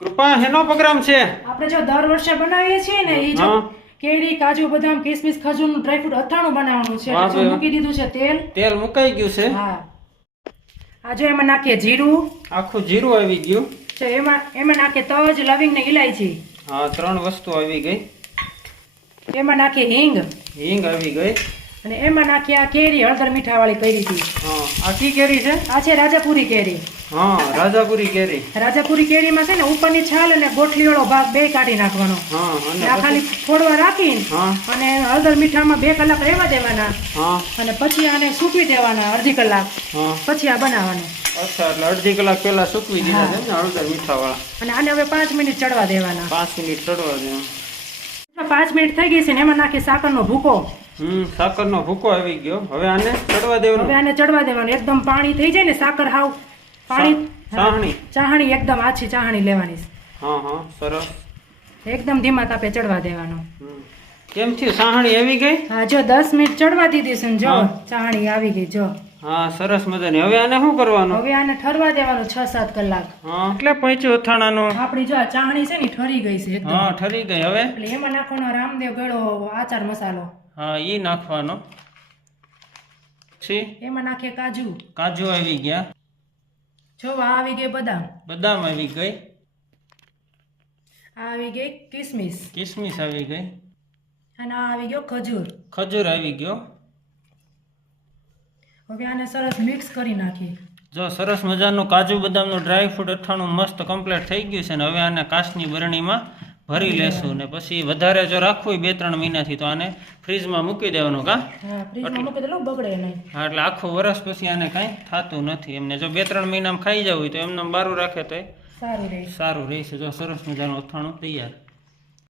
કૃપા હેનો programme છે? આપણે જો દર વર્ષે બનાવીએ છીએ ને એ જો કેરી કાજુ બદામ કિસમિસ ખજૂરનું ડ્રાયફ્રૂટ અથાણું બનાવવાનું છે. જો મૂકી દીધું છે તેલ. તેલ મુકાઈ ગયું છે. હા. આ જો એમાં નાખીએ જીરું. આખું જીરું આવી ગયું. છે એમાં એમાં નાખીએ તજ લવિંગ ને ઇલાયચી હા ત્રણ વસ્તુ આવી ગઈ. એમાં નાખીએ હિંગ. હિંગ આવી ગઈ. અને એમાં નાખી આ કેરી હળદર મીઠા વાળી કરી હતી. આ કી કેરી છે? આ છે રાજાપુરી કેરી. હા રાજાપુરી કેરી. રાજાપુરી કેરીમાં છે ને ઉપરની છાલ અને ગોઠલી વાળો ભાગ બે કાઢી નાખવાનો. હા આ ખાલી ફોડવા રાખીને હા. અને હળદર મીઠામાં બે કલાક રહેવા દેવાના. અને પછી આને સૂકવી દેવાના અડધી કલાક. હા. પછી આ બનાવવાનું. અચ્છા એટલે અડધી કલાક પહેલા સૂકવી દીધા છે ને હળદર મીઠા વાળા અને આને હવે પાંચ મિનિટ ચડવા દેવાના. પાંચ મિનિટ ચડવા દેવાના પાંચ મિનિટ થઈ ગઈ છે ને એમાં નાખી સાકરનો ભૂકો. હમ સાકરનો ભૂકો આવી ગયો. હવે આને ચડવા દેવાનું. હવે આને ચડવા દેવાનું. એકદમ પાણી થઈ જાય ને સાકર હાવ. પાણી ચાહણી ચાહણી એકદમ આછી ચાહણી લેવાની. હા હા સરસ. એકદમ ધીમા તાપે ચડવા દેવાનું. કેમ થયું? સાહણી આવી ગઈ? હા જો 10 મિનિટ ચડવા દીધી છે ને જો ચાહણી આવી ગઈ જો. હા સરસ મજાની. હવે આને શું કરવાનું? હવે આને ઠરવા દેવાનું છ સાત કલાક. હા. એટલે પહોંચ્યું અથાણાનું. આપણી જો આ ચાહણી છે ને ઠરી ગઈ છે એકદમ. હા ઠરી ગઈ. હવે? એટલે એમાં નાખવાનો રામદેવ ગળો આચાર મસાલો. હા એ નાખવાનો. પછી એમાં નાખીએ કાજુ. કાજુ આવી ગયા. જો આ આવી ગઈ બદામ. બદામ આવી ગઈ. આ આવી ગઈ કિસમિસ. કિસમિસ આવી ગઈ. અને આ આવી ગયો ખજૂર. ખજૂર આવી ગયો. હવે આને સરસ મિક્સ કરી નાખીએ. જો સરસ મજાનું કાજુ બદામનું ડ્રાય ફ્રૂટ અઠાણું મસ્ત કમ્પ્લીટ થઈ ગયું છે ને હવે આને કાચની બરણીમાં ભરી લેશું ને પછી વધારે જો રાખવું બે ત્રણ મહિનાથી તો આને ફ્રીજમાં મૂકી દેવાનું કા? હા એટલે આખું વરસ પછી આને કાંઈ થતું નથી. એમને જો બે ત્રણ મહિનામાં ખાઈ જવું હોય તો એમને બારું રાખે તો સારું રહેશે. જો સરસ મજાનું અથાણું તૈયાર.